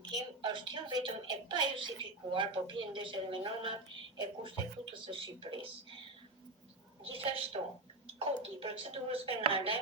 burgim është jo vetëm e pa justifikuar, por bie ndesh edhe me normat e Kushtetutës së Shqipërisë. Gjithashtu, Kodi i procedurës penale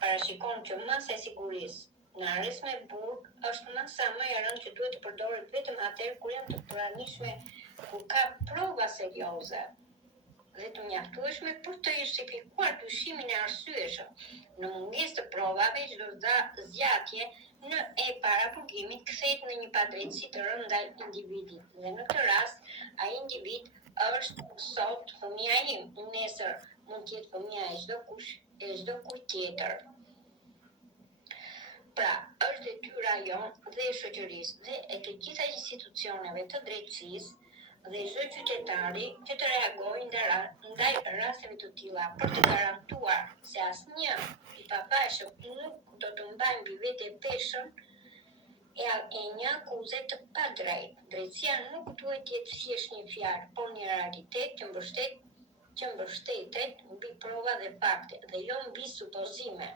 parashikon që masa e sigurisë në arrest me burg është masa më e rëndë që duhet të përdoret vetëm atëherë kur janë të pranishme, kur ka prova serioze dhe të mjaftueshme për të justifikuar dyshimin e arsyeshëm. Në mungesë të provave, çdo zgjatje në e para burgimit kthehet në një padrejtësi të rëndë ndaj individit. Dhe në këtë rast, ai individ është sot fëmia im, nesër mund të jetë fëmia e çdo kujt tjetër. Pra, është detyra jonë dhe e shoqërisë dhe e të gjitha institucioneve të drejtësisë dhe çdo qytetari që të reagojë ndaj rasteve të tilla për të garantuar se asnjë i papashëm nuk do të mbajë mbi vete peshën e një akuze të padrejtë. Drejtësia nuk duhet të jetë thjesht një fjalë, por një realitet që mbështetet mbi prova dhe fakte dhe jo mbi supozime.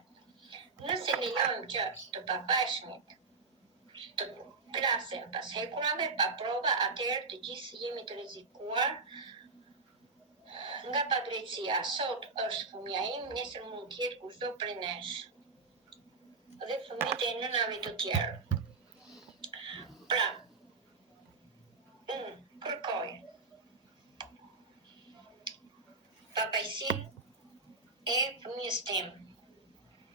Nëse lejojmë që të papashmit të plasen pas hekurave pa prova, atëherë të gjithë jemi të rrezikuar nga padrejtësia. Sot është fëmia im, nesër mund të jetë kushdo prej nesh dhe fëmijët e nënave të tjerë. Pra, unë kërkoj papajësinë e fëmijës tim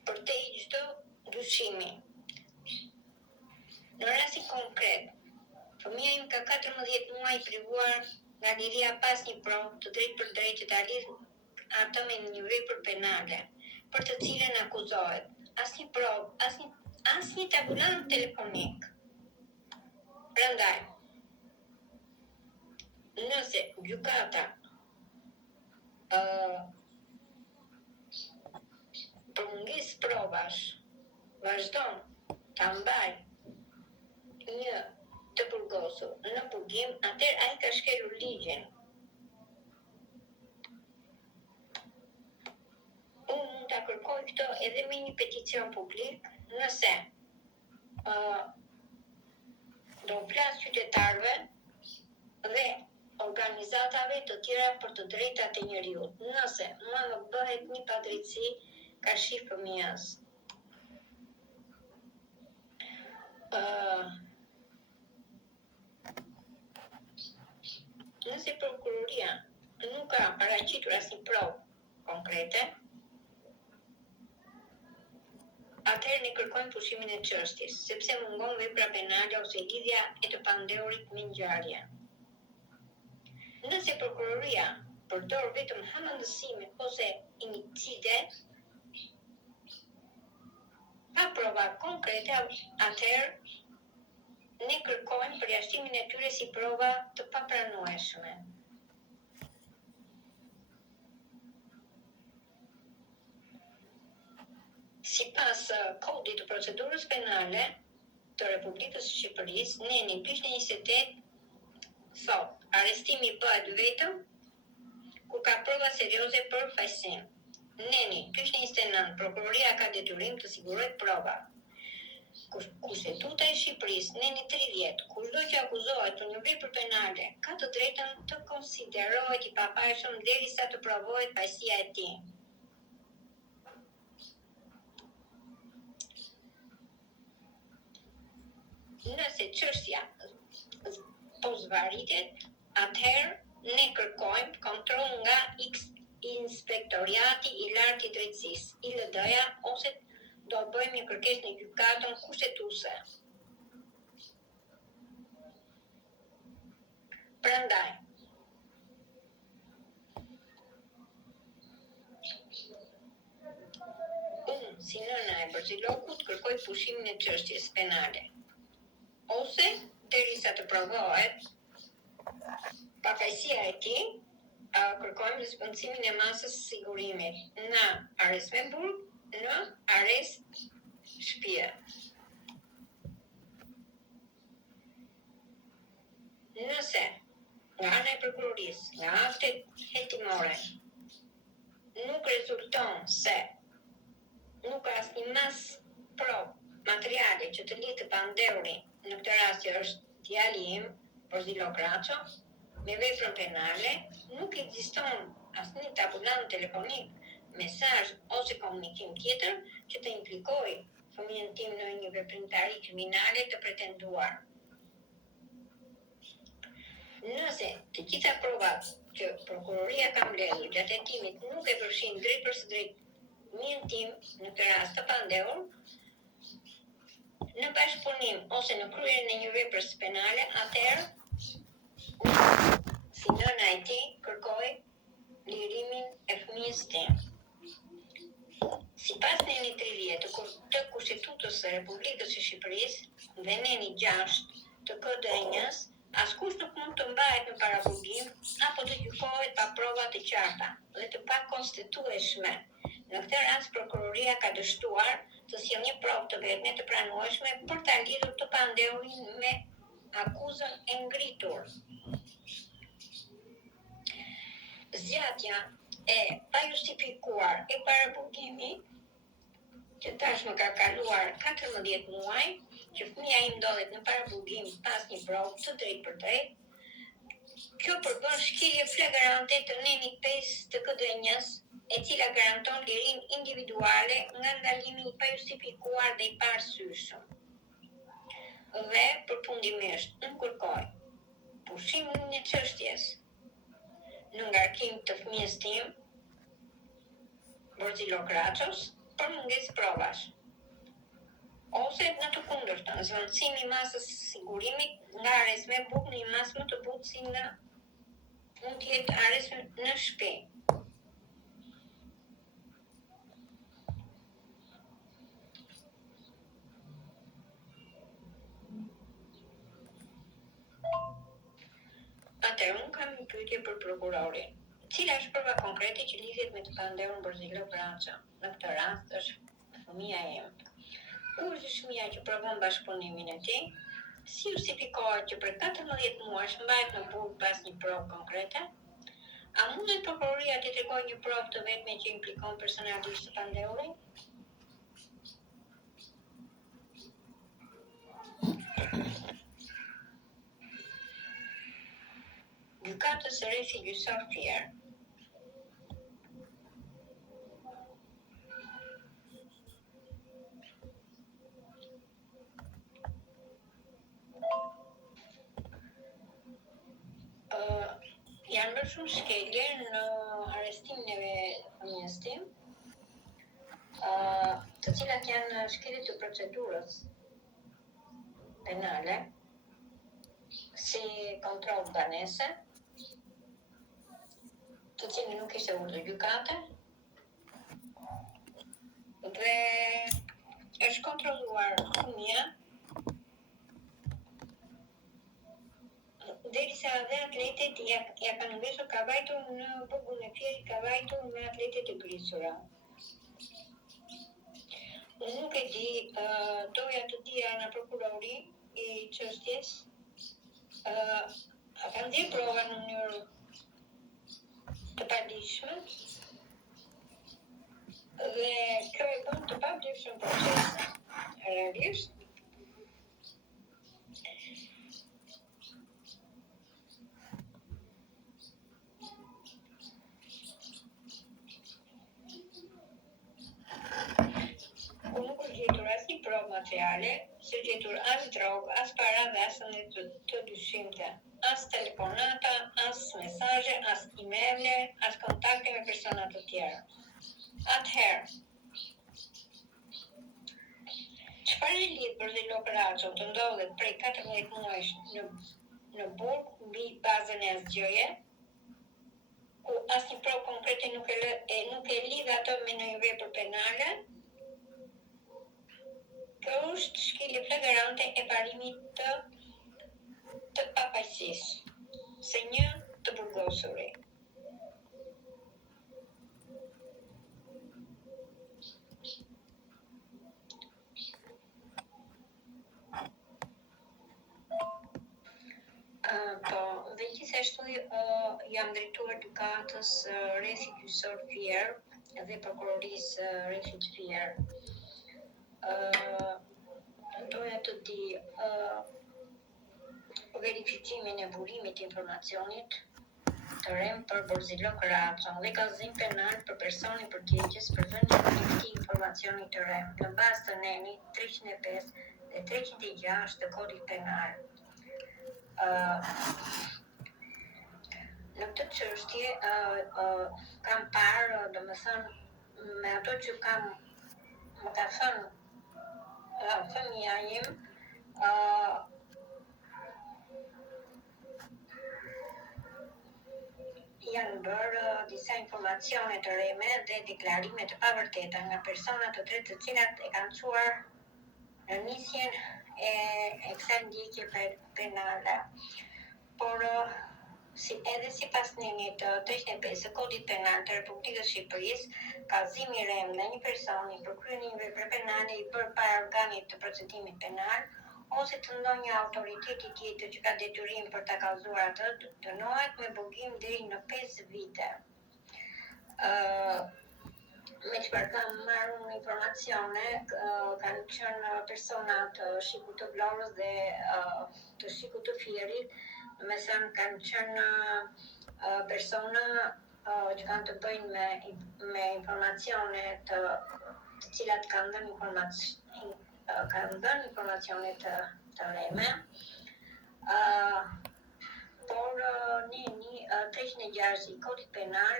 për te i çdo dyshimi. Në rastin konkret, fëmia im ka 14 muaj privuar nga liria pas një provë të drejtë për drejtë që ta lidh atë me një vepër penale, për të cilën akuzohet. Asnjë provë, asnjë tabulant telefonik. Prandaj, nëse gjykata për mungesë provash vazhdon ta mbaj një të burgosur në burgim, atëherë ai ka shkelur ligjin. Unë mund ta kërkoj këtë edhe me një peticion publik, nëse do flas qytetarëve dhe organizatave të tjera për të drejtat e njeriut. Nëse më bëhet një padrejtësi ka shih fëmijës. Nëse prokuroria nuk ka paraqitur asnjë provë konkrete, atëherë ne kërkojmë pushimin e çështjes, sepse mungon vepra penale ose lidhja e të pandehurit me ngjarjen. Nëse prokuroria përdor vetëm hamendësime ose inicide, pa prova konkrete, atëherë ne kërkojmë përjashtimin e tyre si prova të papranueshme. Sipas kodit të procedurës penale të Republikës së Shqipërisë, neni pishtë 28 thot, arrestimi bëhet vetëm kur ka prova serioze për fajsim. Neni, pishtë 29, prokuroria ka detyrim të sigurojë prova. Kushtetuta e Shqipërisë, neni 30, kushdo që akuzohet për një vepër penale, ka të drejtën të konsiderohet i papashëm derisa të provohet pajësia e tij. Nëse çështja po zbaritet, atëherë ne kërkojmë kontroll nga Inspektoriati i Lartë i Drejtësisë, ILD-ja, ose do bëjmë një kërkesë në gjykatën kushtetuese. Prandaj, unë, si nëna e Bërxilokut, kërkoj pushimin e çështjes penale. Ose, derisa të provohet pakajësia e tij, kërkojmë zbëndësimin e masës së sigurimit në arrest me burg, në arrest shtëpie. Nëse nga ana e prokurorisë, nga aktet hetimore, nuk rezulton se nuk ka asnjë mas provë materiale që të lidhë të pandehurin në këtë rast që është djali im, Borzilo Kraço, me veprën penale, nuk ekziston asnjë tabulant telefonik, mesazh ose komunikim tjetër që të implikojë fëmijën tim në një veprimtari kriminale të pretenduar. Nëse të gjitha provat që prokuroria ka mbledhur gjatë hetimit nuk e përfshin drejt për së drejt fëmijën tim në këtë rast të pandehur, në bashkëpunim ose në kryerjen e një vepre penale, atëherë si nëna e tij kërkoj lirimin e fëmijës tim. Sipas neni 30 të Kushtetutës së Republikës së Shqipërisë dhe neni 6 të KDE-s, askush nuk mund të mbahet në paraburgim apo të gjykohet pa prova të qarta dhe të pakonstitueshme. Në këtë rast prokuroria ka dështuar të sjellë një provë të vetme të pranueshme për ta lidhur të pandehurin me akuzën e ngritur. Zgjatja e pajustifikuar e paraburgimit, që tashmë ka kaluar 14 muaj, që fëmia im ndodhet në paraburgim pas një provë të drejtë për drejtë, kjo përbën shkelje flagrante të nenit 5 të KDE-s, e cila garanton lirinë individuale nga ndalimi i pajustifikuar dhe i paarsyeshëm. Dhe përfundimisht, unë kërkoj pushimin e çështjes në ngarkim të fëmijës tim, Borzilo Kraços, për mungesë provash, ose në të kundërtën, zvendësimi i masës sigurimit nga arrest me bukë në një masë më të butë si nga mund të jetë arrest në shtëpi. Atëherë, unë kam një pyetje për prokurorin. Cila është prova konkrete që lidhet me të pandehun Borzilo Kraço? Në këtë rast është fëmia im. Ku është fëmia që provon bashkëpunimin e tij? Si justifikohet që për 14 muaj mbahet në burg pas një provë konkrete? A mundet prokuroria të tregojë një provë të vetme që implikon personalisht të pandehurin? Gjykatës së Rrethi Gjysor Fier. Janë bërë shumë shkelje në arrestimin e fëmijës tim, të cilat janë shkelje të procedurës penale, si kontroll banese, të cilin nuk ishte urdhër gjykate, dhe është kontrolluar fëmia derisa dhe atletet ja kanë mbesur, ka vajtur në burgun e Fierit, ka vajtur me atletet e grisura. Unë nuk e di, doja të dija nga prokurori i çështjes, a kanë dhënë prova në mënyrë të padijshme, dhe kjo e bën të pavlefshëm procesin. Realisht, materiale, së gjetur as drogë, as para dhe as të dyshimte, as telefonata, as mesazhe, as emaile, as kontakte me persona të tjera. Atëherë, çfarë lidh Borzilo Kraço të ndodhet prej 14 muajsh në burg mbi bazën e asgjëje, ku asnjë provë konkrete nuk e lidh atë me një vepër penale? Kjo është shkelje flagrante e parimit të papajësisë së një të burgosuri. Dhe gjithashtu jam drejtuar gjykatës Rrethi Gjysor Fier dhe prokurorisë Rrethit Fier. Doja të di identifikimin e burimit të informacionit të rem për Borzilok Raçon dhe kallëzim penal për personin përgjegjës për dhënien e këtij informacioni të rem në bazë të neni 305 dhe 306 të Kodit Penal. Në këtë çështje kam parë, domethënë me ato që më ka thënë fëmija im, janë bërë disa informacione të reme dhe deklarime të pavërteta nga persona të tretë të cilat e kanë çuar në nisjen e kësaj ndjekje penale. Por edhe sipas nenit 305 të Kodit Penal të Republikës Shqipërisë, kallëzimi i rem ndaj një personi për kryen një vepre penale i bërë para organit të procedimit penal ose të ndonjë autoriteti tjetër që ka detyrim për ta kallëzuar atë, dënohet me burgim deri në 5 vite. Me çfarë kam marrë informacione, kanë qenë persona të Shikut të Vlorës dhe të Shikut të Fierit, domethënë kanë qenë persona që kanë të bëjnë me informacione të cilat kanë dhënë informacione të reme. Por neni 306 i Kodit Penal,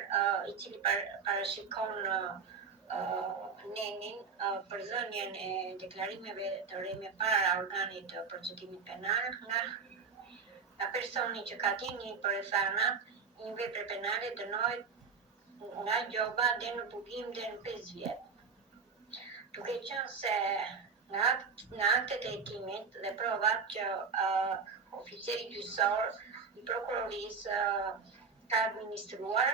i cili parashikon nenin për dhënien e deklarimeve të reme para organit të procedimit penal nga personi që ka dini për rrethanat një vepre penale, dënohet nga gjoba dhe në burgim dhe në 5 vjet. Duke qenë se nga aktet e hetimit dhe provat që oficeri gjyqësor i prokurorisë ka administruar,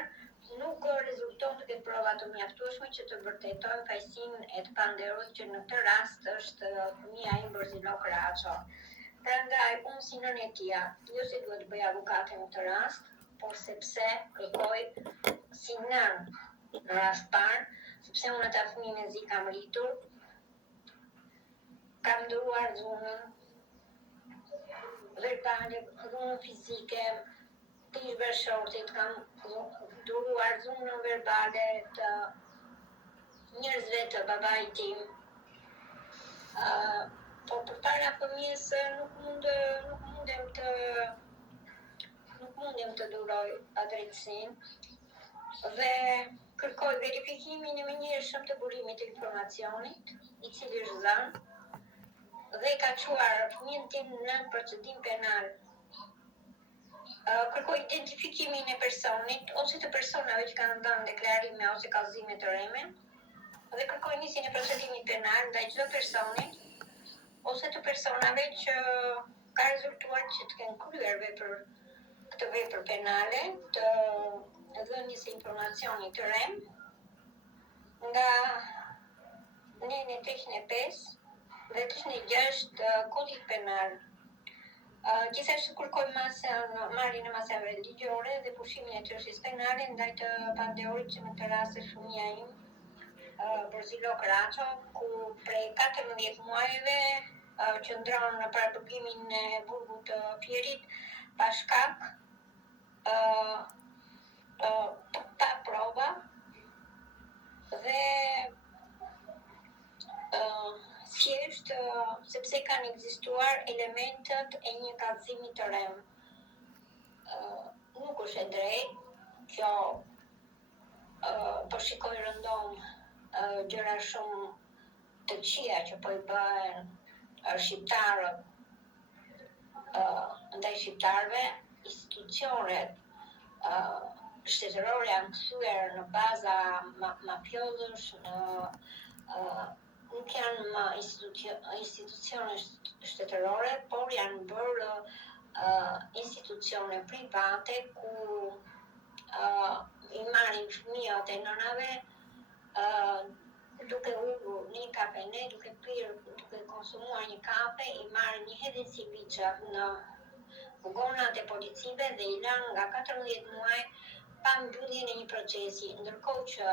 nuk rezulton duke prova të mjaftueshme që të vërtetojnë fajësinë e të pandehurit që në këtë rast është fëmia im Borzilok Raço. Prandaj unë si nën e tij, jo se duhet të bëj avokate në këtë rast, por sepse kërkoj si nën në rast parë, sepse unë ata fëmijë me zi kam rritur, kam ndëruar dhunën verbale, dhunën fizike, të ish bashkëshortit, kam ndëruar dhunën verbale të njerëzve të babait tim. Po përpara fëmijës nuk mundem të duroj drejtësinë dhe kërkoj verifikimin e menjëhershëm të burimit të informacionit, i cili është dhënë dhe ka çuar fëmijën tim në procedim penal. Kërkoj identifikimin e personit ose të personave që kanë dhënë deklarime ose kallëzime të reme dhe kërkoj nisjen e procedimit penal ndaj çdo personi ose të personave që ka rezultuar që të kenë kryer këtë vepër penale të dhënies së informacionit të rem nga neni 305 dhe 306 të Kodit Penal. Gjithashtu kërkoj marrjen e masave ligjore dhe pushimin e çështjes penale ndaj të pandehurit që në këtë rast është fëmia im, Borzilok Raço, ku prej 14 muajve qëndron në paraburgimin e burgut të Fierit pa shkak, pa prova dhe thjesht sepse kanë ekzistuar elementet e një kallëzimi të rem. Nuk është e drejtë kjo, po shikoj rëndom gjëra shumë të këqija që po i bëhen shqiptarët ndaj shqiptarëve, institucionet shtetërore janë kthyer në baza mafiozësh, nuk janë më institucione shtetërore, por janë bërë institucione private ku i marrin fëmijët e nënave duke ulur në një kafene, duke pirë, duke konsumuar një kafe, i marrin një hedhje civiçe në gonat e policive dhe i lanë nga 14 muaj pa mbylljen e një procesi, ndërkohë që